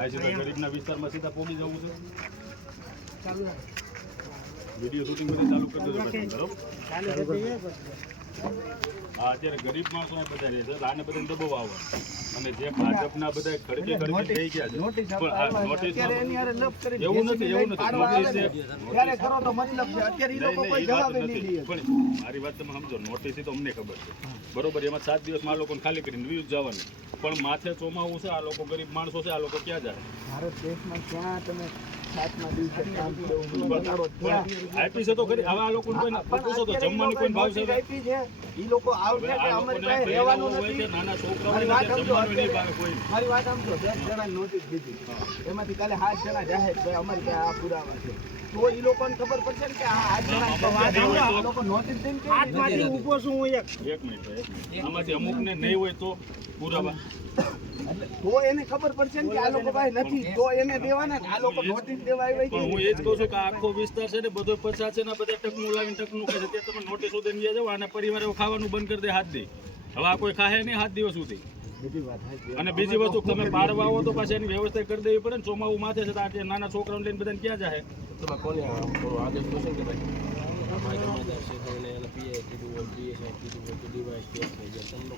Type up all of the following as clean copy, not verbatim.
આ સીધા ગરીબના વિસ્તારમાં સીધા પોગી જવું છે. વિડીયો શૂટિંગ બધું ચાલુ કરી દેજો બરોબર. હા અત્યારે ગરીબ માણસો બધા રહે છે આને બધાને દબાવ આવે અને જે ભાજપના બધા ખડકે ખડકે થઈ ગયા છે પણ આ નોટિસ એવું નથી નોટિસ પણ મારી વાત તમે સમજો નોટિસ તો અમને ખબર છે બરોબર એમાં 7 દિવસમાં આ લોકોને ખાલી કરીને વ્યૂઝ જવાનું પણ માથે ચોમાવું છે આ લોકો ગરીબ માણસો છે આ લોકો ક્યાં જાય ભારત દેશમાં ક્યાં તમે આપી છે તો ખરી હવે આ લોકો પૂછો તો જમવાનું કોઈ ભાવ છે ઈ લોકો આવશે કે અમારી પાસે રહેવાનું નથી નાના છોકરાઓને જમવાનું નહીં ભાવે કોઈ મારી વાત સમજો 10 જણા નોટિસ દીધી એમાંથી કાલે 7 જણા જાહેર ભાઈ અમારી પાસે આ પુરાવા છે તો ઈ લોકોને ખબર પડશે ને કે આ જણા લોકો નોટિસ દઈને કેમાંથી ઊભો છું હું એક મિનિટ આમાંથી અમુકને નહીં હોય તો પુરાવા તો એને ખબર પડશે ને કે આ લોકો પાસે નથી તો એને દેવાના આ લોકો નોટિસ દેવા આવ્યા છે હું એ જ કહું છું કે આખો વિસ્તાર છે ને બધો પચાસ છે ને બધા ટકનું લાવીને ટકનું કહે છે તમે નોટિસ ઉદય ગયા જાવ આના પરિવારે ખાવાનું બંધ કરી દે હાથ દે હવે આ કોઈ ખાહે નહીં 7 દિવસ સુધી અને બીજી વસ્તુ તમે પાડવા આવો તો પાછી એની વ્યવસ્થા કરી દેવી પડે ને ચોમાવું માથે છે તો આ નાના છોકરાઓને લઈને બધાને ક્યાં જાય તમે કોને આદેશ કરશો કે ભાઈ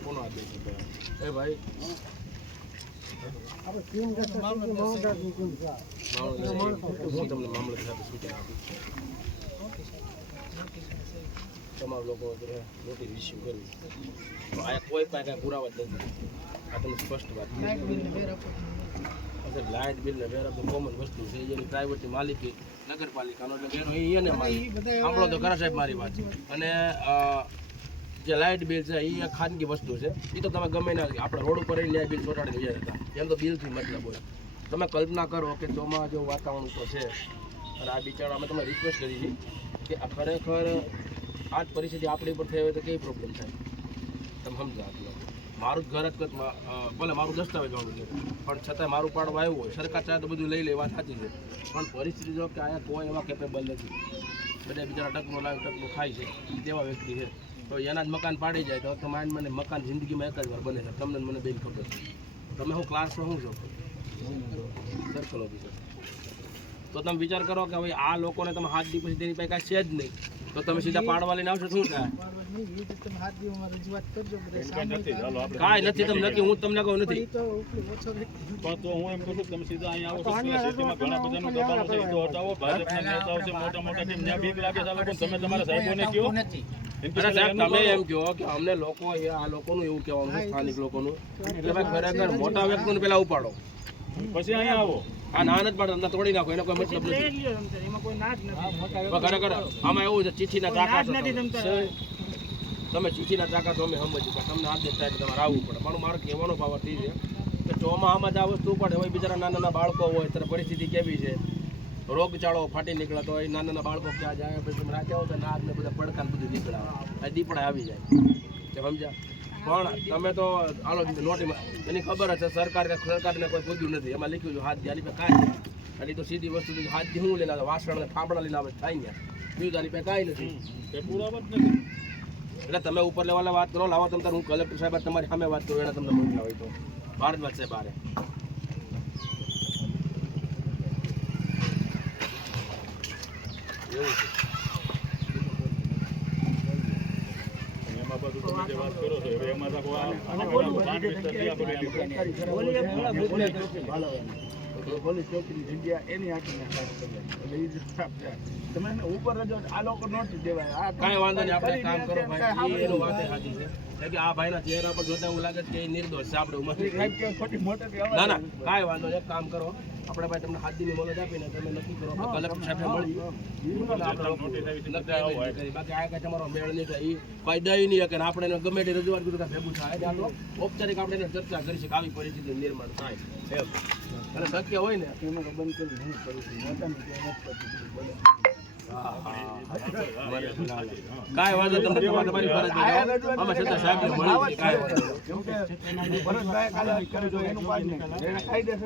કોનો આદેશ એ ભાઈ હું તમને મામલતદાર સાથે સૂચના આપું તમારા લોકો નોટિસ ઇસ્યુ કરવી તો આ કોઈ પાસે કાંઈ પુરાવા જ નથી આ તમને સ્પષ્ટ વાત લાઇટ બિલ ને વેરા તો કોમન વસ્તુ છે જેની પ્રાઇવેટની માલિકી નગરપાલિકાનો એટલે એનો એને સાંભળો તો ખરા સાહેબ મારી વાત અને જે લાઇટ બિલ છે એ એક ખાનગી વસ્તુ છે એ તો તમે ગમે ના આપણે રોડ ઉપર ન્યાય બિલ ચોટાડી ગયા હતા એમ તો બિલથી મતલબ હોય તમે કલ્પના કરો કે ચોમા જેવું વાતાવરણ તો છે અને આ બિચારા અમે તમને રિક્વેસ્ટ કરી છે કે આ ખરેખર આ જ પરિસ્થિતિ આપણી પર થઈ હોય તો કેવી પ્રોબ્લેમ થાય તમે સમજો મારું જ ઘર જ ભલે મારું દસ્તાવેજવાળું છે પણ છતાંય મારું પાડવા આવ્યું હોય સરકાર ચાહે તો બધું લઈ લે વાત સાચી છે પણ પરિસ્થિતિ જો કે અહીંયા કોઈ એવા કેપેબલ નથી બધા બિચારા ટકનો લાવે ટકનો ખાય છે તેવા વ્યક્તિ છે તો એના જ મકાન પાડી જાય તો માઇન્ડ મને મકાન જિંદગીમાં એક જ વાર બને છે તમને મને બેન ખબર છે તમે હું ક્લાસમાં શું છો સર્કલ ઓફિસર તો તમે વિચાર કરો કે હવે આ લોકોને તમે હાથ દી પછી તેની પાસે કાંઈ છે જ નહીં તો તમે સીધા પાડવા લઈને આવશો શું થાય કાંઈ નથી તમે નથી હું તમને કહું નથી તો હું એમ કહું છું તમે સીધા અહીંયા આવો સિટીમાં ઘણા બધાનું દબાણ છે તો હટાવો ભાજપના નેતાઓ છે મોટા મોટા ટીમ ત્યાં બીક લાગે છે આ લોકોને તમે તમારા સાહેબોને કહો તમે એમ કહો કે અમને લોકો આ લોકોનું એવું કહેવાનું સ્થાનિક લોકોનું કે ભાઈ ખરેખર મોટા વ્યક્તિને પેલા ઉપાડો પછી અહીંયા આવો આ ના નથી પાડતા તોડી નાખો એનો કોઈ મતલબ નથી ખરેખર આમાં એવું છે ચીઠીના ચાકા તમે ચીઠીના ચાકા તો અમે સમજીએ પણ તમને આદેશ થાય કે તમારે આવવું પડે પણ મારો કહેવાનો ભાવ એ છે કે ચોમાસામાં જ આ વસ્તુ પડે હોય બિચારા નાના નાના બાળકો હોય ત્યારે પરિસ્થિતિ કેવી છે રોગચાળો ફાટી નીકળતો હોય નાના નાના બાળકો ક્યાં જાય પછી તમે રાખ્યા હો તો નાક ને બધા પડકા બધું નીકળાવે દીપડા આવી જાય સમજ્યા પણ તમે તો આલો નોટિસ એની ખબર હશે સરકારને કોઈ પૂછ્યું નથી એમાં લખ્યું છે હાથ આની પે કાંઈ અને તો સીધી વસ્તુ હાથ હું લઈને આવે વાસણ ને થાંભળા લઈને આવે થાય ગયા બીજું આની પે કાંઈ નથી પુરાવા જ નથી એટલે તમે ઉપર લેવલે વાત કરો લાવો તમે હું કલેક્ટર સાહેબ તમારી સામે વાત કરું એને તમને મોકલા હોય તો ભારત વાત છે બારે એવું છે વાત કરો છો એમાં પોલીસ ચોકીની જગ્યા એની આખી તમે ઉપર જ આ લોકો નોટિસ દેવાય કાંઈ વાંધો નહીં આપણે કામ કરો ભાઈ એનું વાત સાચી છે કે આ ભાઈના ચહેરા પર જોતા એવું લાગે છે કે નિર્દોષ છે આપણે ના ના કાંઈ વાંધો નહીં એક કામ કરો આપણે ભાઈ તમને હાથ દીની મોલજ આપીને તમે નક્કી કરો કલેક્ટર સાહેબ મળી બાકી આ કાંઈ તમારો મેળ નહીં થાય એ કોઈ દઈ નહીં કે આપણે એને ગમે તે રજૂઆત કર્યું ભેગું થાય ઔપચારિક આપણે એને ચર્ચા કરી શકીએ આવી પરિસ્થિતિ નિર્માણ થાય અને શક્ય હોય ને બંધ કરી હું કરું છું કાંઈ વાંધો તમને તમારી ફરજ અમે છતાં સાહેબને મળી કાંઈ વાંધો ભરતભાઈ કાલે એનું કાયદેસર